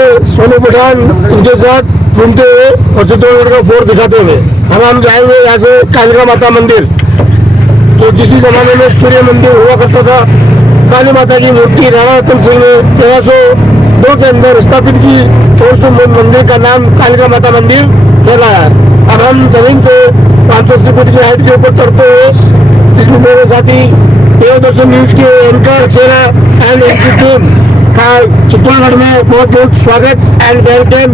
से सोनू पठान उनके साथ घूमते हुए और चित्तौड़गढ़ का फोर्ट दिखाते हुए हम जाएंगे यहाँ से कालिका माता मंदिर, जो किसी जमाने में सूर्य मंदिर हुआ करता था। काली माता की मूर्ति राणा रतन सिंह ने 1302 के अंदर स्थापित की और उस मंदिर का नाम कालिका माता मंदिर कहलाया। अब हम जमीन से 580 फीट की हाइट के ऊपर चढ़ते हुए, जिसमें मेरे साथी देवदर्शन न्यूज के एंकर सेना एंड टीम का चित्तौड़गढ़ में बहुत बहुत स्वागत एंड वेलकम।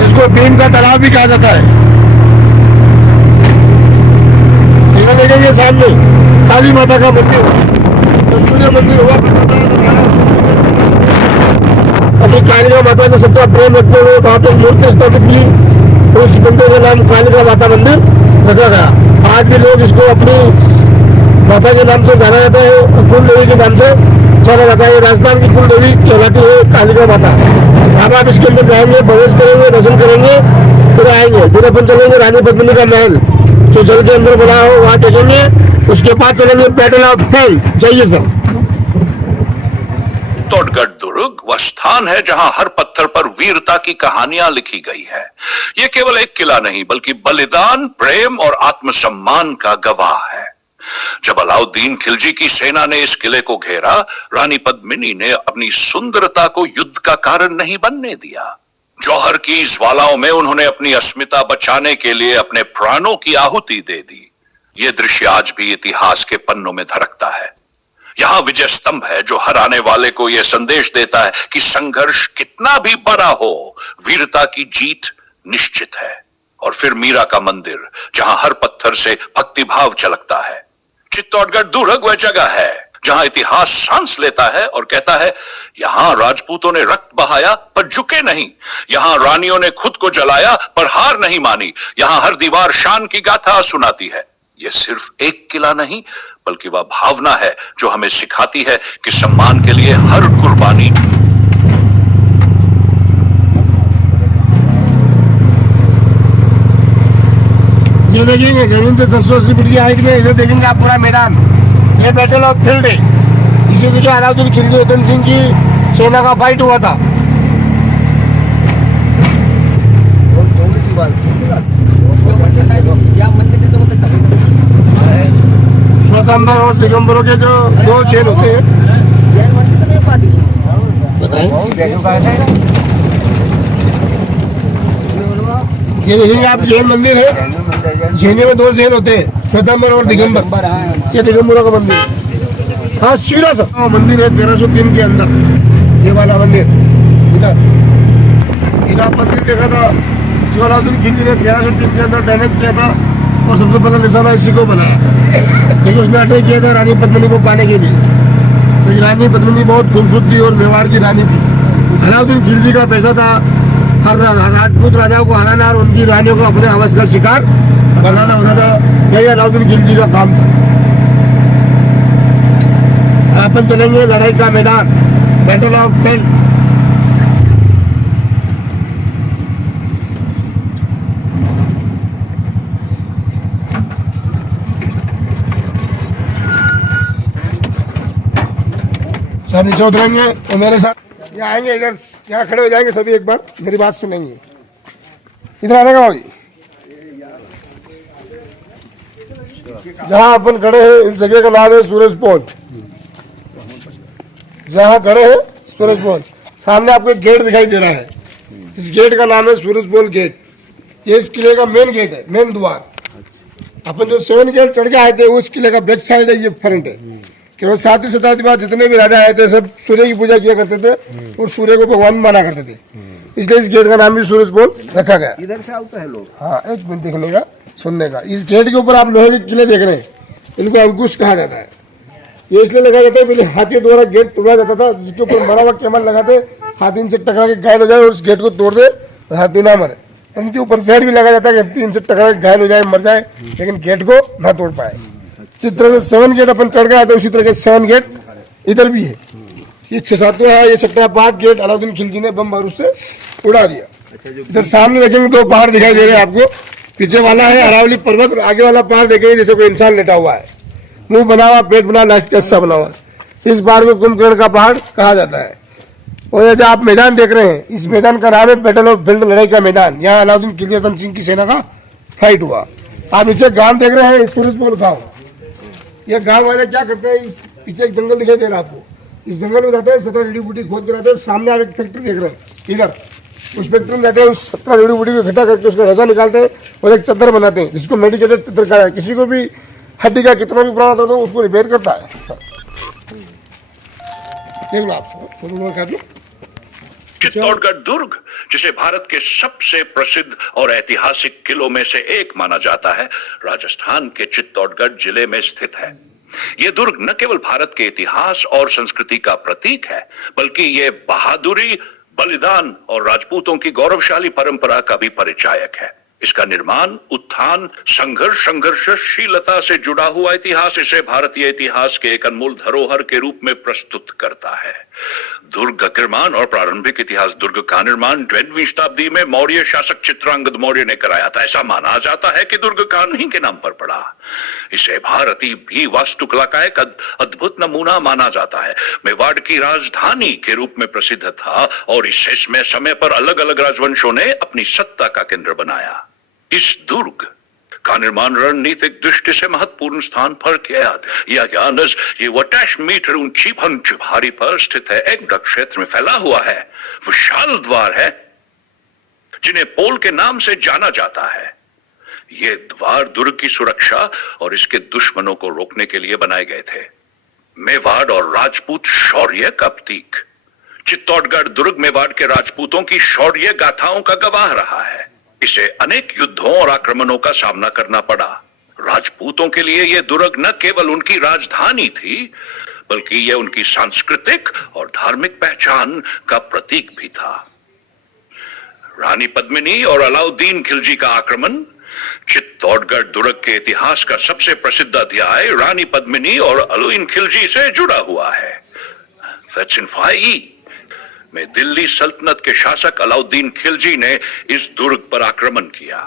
इसको भीम का तालाब भी कहा जाता है। यहाँ देखेंगे सामने काली माता का मंदिर, जो सूर्य मंदिर हुआ करता था। अपनी कालिका माता से सच्चा प्रेम रखते हुए वहां पर मूर्ति स्थापित की, उस मंदिर का नाम कालिका माता मंदिर रखा गया। आज भी लोग इसको अपनी माता के नाम से जाना जाता है और कुल देवी के नाम से जाना जाता है। राजस्थान की कुल देवी कहलाती है कालिका माता। अब आप इसके अंदर जाएंगे, प्रवेश करेंगे, दर्शन करेंगे, फिर आएंगे, फिर अपन चलेंगे रानी पद्मिनी का महल जो जल के अंदर बना हो, वहाँ देखेंगे। उसके बाद चलेंगे बैटल ऑफ पेल। जाइए सर। चित्तौड़गढ़ दुर्ग वह स्थान है जहां हर पत्थर पर वीरता की कहानियां लिखी गई है। यह केवल एक किला नहीं बल्कि बलिदान, प्रेम और आत्मसम्मान का गवाह है। जब अलाउद्दीन खिलजी की सेना ने इस किले को घेरा, रानी पद्मिनी ने अपनी सुंदरता को युद्ध का कारण नहीं बनने दिया। जौहर की ज्वालाओं में उन्होंने अपनी अस्मिता बचाने के लिए अपने प्राणों की आहुति दे दी। यह दृश्य आज भी इतिहास के पन्नों में धड़कता है। यहां विजय स्तंभ है जो हर आने वाले को यह संदेश देता है कि संघर्ष कितना भी बड़ा हो, वीरता की जीत निश्चित है। और फिर मीरा का मंदिर, जहां हर पत्थर से भक्तिभाव झलकता है। चित्तौड़गढ़ दुर्ग वह जगह है जहां इतिहास सांस लेता है और कहता है, यहां राजपूतों ने रक्त बहाया पर झुके नहीं, यहां रानियों ने खुद को जलाया पर हार नहीं मानी, यहां हर दीवार शान की गाथा सुनाती है। यह सिर्फ एक किला नहीं बल्कि वह भावना है जो हमें सिखाती है कि सम्मान के लिए हर कुर्बानी। ये देखेंगे जमीन से 780 फीट की हाइट में, इधर देखेंगे आप पूरा मैदान। ये बैटल ऑफ फील्ड है। इसी से क्या अलाउद्दीन खिलजी रतन सिंह की सेना का फाइट हुआ था। स्वतंत्र और दिगंबरों के जो दो चेन होते हैं, ये देखेंगे आप जैन मंदिर है। जैनी में दो जैन होते हैं, स्वतंत्र और दिगंबर। ये दिगंबरों का मंदिर, हाँ सीधा सा मंदिर है 1303 के अंदर। ये वाला मंदिर इधर मंदिर देखा था जो अलाउद्दीन खिलजी ने 1303 के अंदर डैमेज किया था और सबसे पहला निशाना इसी को बनाया, लेकिन उसने अटैक किया था रानी पद्मिनी को पाने के लिए। तो रानी पद्मिनी बहुत खूबसूरत थी और मेवाड़ की रानी थी। अलाउद्दीन खिलजी का पैसा था हर राजपूत राजाओं को हराना और उनकी रानियों को अपने हवस का शिकार बनाना होता था। यही अलाउद्दीन खिलजी का काम था। अपन चलेंगे लड़ाई का मैदान, बैटल ऑफ पेल। सब नीचे उतरेंगे और मेरे साथ यहाँ आएंगे, इधर यहाँ खड़े हो जाएंगे सभी। एक बार मेरी बात सुनेंगे, इधर आने का भाई। जहाँ अपन खड़े हैं इस जगह का नाम है सूरज पोल। जहाँ खड़े हैं सूरज पोल, सामने आपको एक गेट दिखाई दे रहा है। इस गेट का नाम है सूरज पोल गेट। ये इस किले का मेन गेट है, मेन द्वार। अपन जो 7 गेट चढ़ के आए थे उस किले का बैक साइड है, ये फ्रंट है। केवल 7वीं शताब्दी बाद जितने भी राजा आए थे सब सूर्य की पूजा किया करते थे और सूर्य को भगवान माना करते थे, इसलिए इस गेट का नाम भी सूरज पोल रखा गया। इधर से आता है लोग। हाँ, एक मिनट देखने का, सुनने का। इस गेट के ऊपर आप लोहे के किले देख रहे हैं, इनको अंकुश कहा जाता है। ये इसलिए लगाया जाता है, पहले हाथियों द्वारा गेट तोड़ा जाता था, जिसके ऊपर मरा हुआ कैमल लगाते, हाथी इनसे टकरा के घायल हो जाए और उस गेट को तोड़ दे और हाथी ना मरे। उनके ऊपर शहर भी लगाया जाता है कि हाथी इनसे टकरा के घायल हो जाए, मर जाए, लेकिन गेट को ना तोड़ पाए। जिस तरह से 7 गेट अपन चढ़ गया था उसी तरह के 7 गेट इधर भी है। ये 6-7 है, ये 5 गेट अलाउद्दीन खिलजी ने बम बारूद से उड़ा दिया। इधर सामने देखेंगे 2 पहाड़ दिखाई दे रहे हैं आपको। पीछे वाला है अरावली पर्वत, आगे वाला पहाड़ देखेंगे जैसे कोई इंसान लेटा हुआ है, मुंह बना हुआ, पेट बना, लास्ट का हिस्सा बना हुआ। इस पहाड़ को कुंभकर्ण का पहाड़ कहा जाता है। और ये जो आप मैदान देख रहे हैं, इस मैदान का नाम है बैटल ऑफ बेल्ट, लड़ाई का मैदान। यहाँ अलाउद्दीन खिलजी रतन सिंह की सेना का फाइट हुआ। आप नीचे गांव देख रहे हैं, सूरजपोल गांव। ये गांव वाले क्या करते हैं, इस पीछे एक जंगल दिखाई दे रहा है आपको, इस जंगल में जाते हैं, 17 जड़ी बूटी खोद के लाते हैं। सामने आप एक फैक्ट्री देख रहे हैं इधर, उस फैक्ट्री में जाते हैं, उस 17 जड़ी बूटी को इकट्ठा करके उसका रसा निकालते हैं और एक चद्दर बनाते हैं, जिसको मेडिकेटेड चद्दर कहा है। किसी को भी हड्डी का कितना भी प्रॉब्लम होता है उसको रिपेयर करता है। देख लो आप चित्तौड़गढ़ दुर्ग, जिसे भारत के सबसे प्रसिद्ध और ऐतिहासिक किलों में से एक माना जाता है, राजस्थान के चित्तौड़गढ़ जिले में स्थित है। यह दुर्ग न केवल भारत के इतिहास और संस्कृति का प्रतीक है, बल्कि यह बहादुरी, बलिदान और राजपूतों की गौरवशाली परंपरा का भी परिचायक है। इसका निर्माण, उत्थान, संघर्षशीलता से जुड़ा हुआ इतिहास इसे भारतीय इतिहास के एक अनमोल धरोहर के रूप में प्रस्तुत करता है। दुर्ग का निर्माण और प्रारंभिक इतिहास। दुर्ग का निर्माण 12वीं शताब्दी में मौर्य शासक चित्रांगद मौर्य ने कराया था। ऐसा माना जाता है कि दुर्ग कान्ही के नाम पर पड़ा। इसे भारतीय भी वास्तुकला का एक अद्भुत नमूना माना जाता है। मेवाड़ की राजधानी के रूप में प्रसिद्ध था और इसमें समय पर अलग अलग राजवंशों ने अपनी सत्ता का केंद्र बनाया। इस दुर्ग का निर्माण रणनीतिक दृष्टि से महत्वपूर्ण स्थान पर किया गया। ये 28 मीटर ऊंची भंग भारी पर स्थित है, एक क्षेत्र में फैला हुआ है। विशाल द्वार है जिन्हें पोल के नाम से जाना जाता है। ये द्वार दुर्ग की सुरक्षा और इसके दुश्मनों को रोकने के लिए बनाए गए थे। मेवाड़ और राजपूत शौर्य का प्रतीक। चित्तौड़गढ़ दुर्ग मेवाड़ के राजपूतों की शौर्य गाथाओं का गवाह रहा है। इसे अनेक युद्धों और आक्रमणों का सामना करना पड़ा। राजपूतों के लिए यह दुर्ग न केवल उनकी राजधानी थी, बल्कि यह उनकी सांस्कृतिक और धार्मिक पहचान का प्रतीक भी था। रानी पद्मिनी और अलाउद्दीन खिलजी का आक्रमण। चित्तौड़गढ़ दुर्ग के इतिहास का सबसे प्रसिद्ध अध्याय रानी पद्मिनी और अलाउद्दीन खिलजी से जुड़ा हुआ है। 1305 में दिल्ली सल्तनत के शासक अलाउद्दीन खिलजी ने इस दुर्ग पर आक्रमण किया।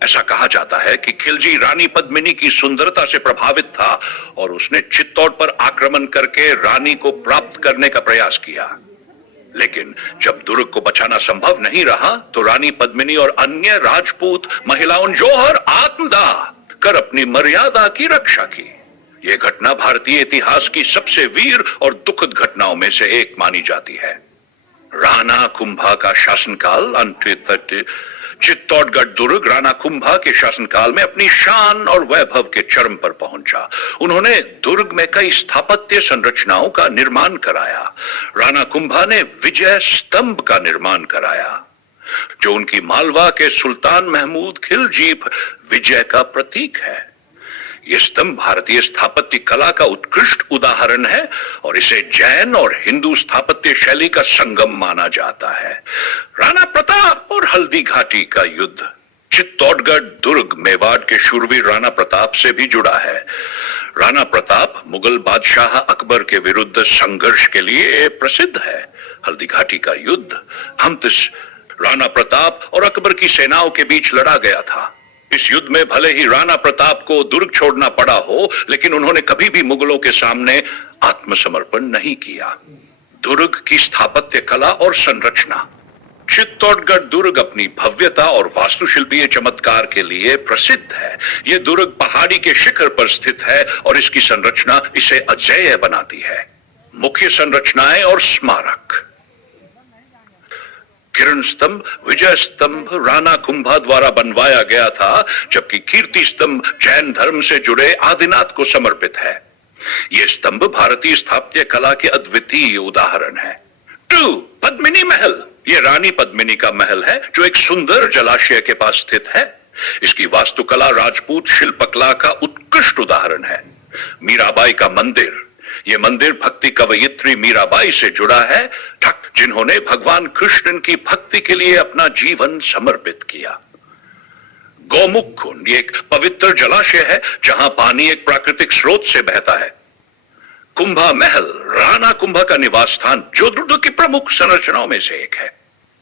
ऐसा कहा जाता है कि खिलजी रानी पद्मिनी की सुंदरता से प्रभावित था और उसने चित्तौड़ पर आक्रमण करके रानी को प्राप्त करने का प्रयास किया। लेकिन जब दुर्ग को बचाना संभव नहीं रहा तो रानी पद्मिनी और अन्य राजपूत महिलाओं जौहर आत्मदाह कर अपनी मर्यादा की रक्षा की। यह घटना भारतीय इतिहास की सबसे वीर और दुखद घटनाओं में से एक मानी जाती है। राणा कुंभा का शासनकाल। चित्तौड़गढ़ दुर्ग राणा कुंभा के शासनकाल में अपनी शान और वैभव के चरम पर पहुंचा। उन्होंने दुर्ग में कई स्थापत्य संरचनाओं का निर्माण कराया। राणा कुंभा ने विजय स्तंभ का निर्माण कराया, जो उनकी मालवा के सुल्तान महमूद खिलजी विजय का प्रतीक है। यह स्तंभ भारतीय स्थापत्य कला का उत्कृष्ट उदाहरण है और इसे जैन और हिंदू स्थापत्य शैली का संगम माना जाता है। राणा प्रताप और हल्दी घाटी का युद्ध। चित्तौड़गढ़ दुर्ग मेवाड़ के शूरवीर राणा प्रताप से भी जुड़ा है। राणा प्रताप मुगल बादशाह अकबर के विरुद्ध संघर्ष के लिए प्रसिद्ध है। हल्दी घाटी का युद्ध राणा प्रताप और अकबर की सेनाओं के बीच लड़ा गया था। इस युद्ध में भले ही राणा प्रताप को दुर्ग छोड़ना पड़ा हो, लेकिन उन्होंने कभी भी मुगलों के सामने आत्मसमर्पण नहीं किया। दुर्ग की स्थापत्य कला और संरचना। चित्तौड़गढ़ दुर्ग अपनी भव्यता और वास्तुशिल्पीय चमत्कार के लिए प्रसिद्ध है। यह दुर्ग पहाड़ी के शिखर पर स्थित है और इसकी संरचना इसे अजेय बनाती है। मुख्य संरचनाएं और स्मारक। किरण स्तंभ, विजय स्तंभ राणा कुंभा द्वारा बनवाया गया था, जबकि कीर्ति स्तंभ जैन धर्म से जुड़े आदिनाथ को समर्पित है। यह स्तंभ भारतीय स्थापत्य कला के अद्वितीय उदाहरण है। 2. पद्मिनी महल। यह रानी पद्मिनी का महल है, जो एक सुंदर जलाशय के पास स्थित है। इसकी वास्तुकला राजपूत शिल्पकला का उत्कृष्ट उदाहरण है। मीराबाई का मंदिर। यह मंदिर भक्ति कवयित्री मीराबाई से जुड़ा है, जिन्होंने भगवान कृष्ण की भक्ति के लिए अपना जीवन समर्पित किया। गौमुख कुंड एक पवित्र जलाशय है, जहां पानी एक प्राकृतिक स्रोत से बहता है। कुंभा महल राणा कुंभा का निवास स्थान, जो दुर्ग की प्रमुख संरचनाओं में से एक है।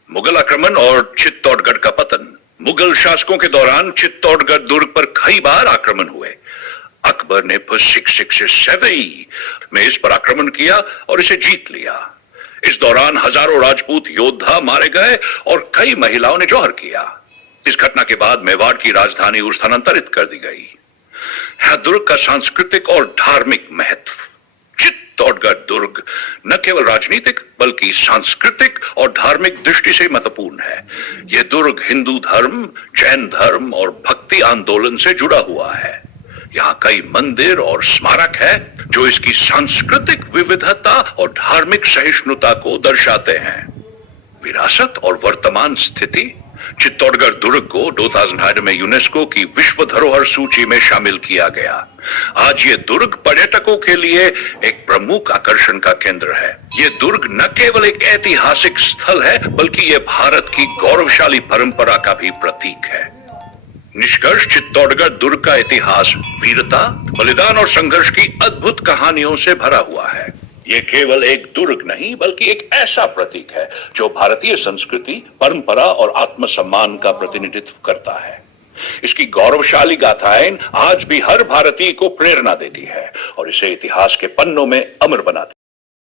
मुगल आक्रमण और चित्तौड़गढ़ का पतन। मुगल शासकों के दौरान चित्तौड़गढ़ दुर्ग पर कई बार आक्रमण हुए। अकबर ने 667 में इस पर आक्रमण किया और इसे जीत लिया। इस दौरान हजारों राजपूत योद्धा मारे गए और कई महिलाओं ने जौहर किया। इस घटना के बाद मेवाड़ की राजधानी स्थानांतरित कर दी गई। यह दुर्ग का सांस्कृतिक और धार्मिक महत्व। चित्तौड़गढ़ दुर्ग न केवल राजनीतिक बल्कि सांस्कृतिक और धार्मिक दृष्टि से महत्वपूर्ण है। यह दुर्ग हिंदू धर्म, जैन धर्म और भक्ति आंदोलन से जुड़ा हुआ है। यहाँ कई मंदिर और स्मारक है जो इसकी सांस्कृतिक विविधता और धार्मिक सहिष्णुता को दर्शाते हैं। विरासत और वर्तमान स्थिति। चित्तौड़गढ़ दुर्ग को 2008 में यूनेस्को की विश्व धरोहर सूची में शामिल किया गया। आज ये दुर्ग पर्यटकों के लिए एक प्रमुख आकर्षण का केंद्र है। ये दुर्ग न केवल एक ऐतिहासिक स्थल है बल्कि ये भारत की गौरवशाली परंपरा का भी प्रतीक है। निष्कर्ष, चित्तौड़गढ़ दुर्ग का इतिहास वीरता, बलिदान और संघर्ष की अद्भुत कहानियों से भरा हुआ है। ये केवल एक दुर्ग नहीं बल्कि एक ऐसा प्रतीक है जो भारतीय संस्कृति, परंपरा और आत्मसम्मान का प्रतिनिधित्व करता है। इसकी गौरवशाली गाथाएं आज भी हर भारतीय को प्रेरणा देती है और इसे इतिहास के पन्नों में अमर बनाती है।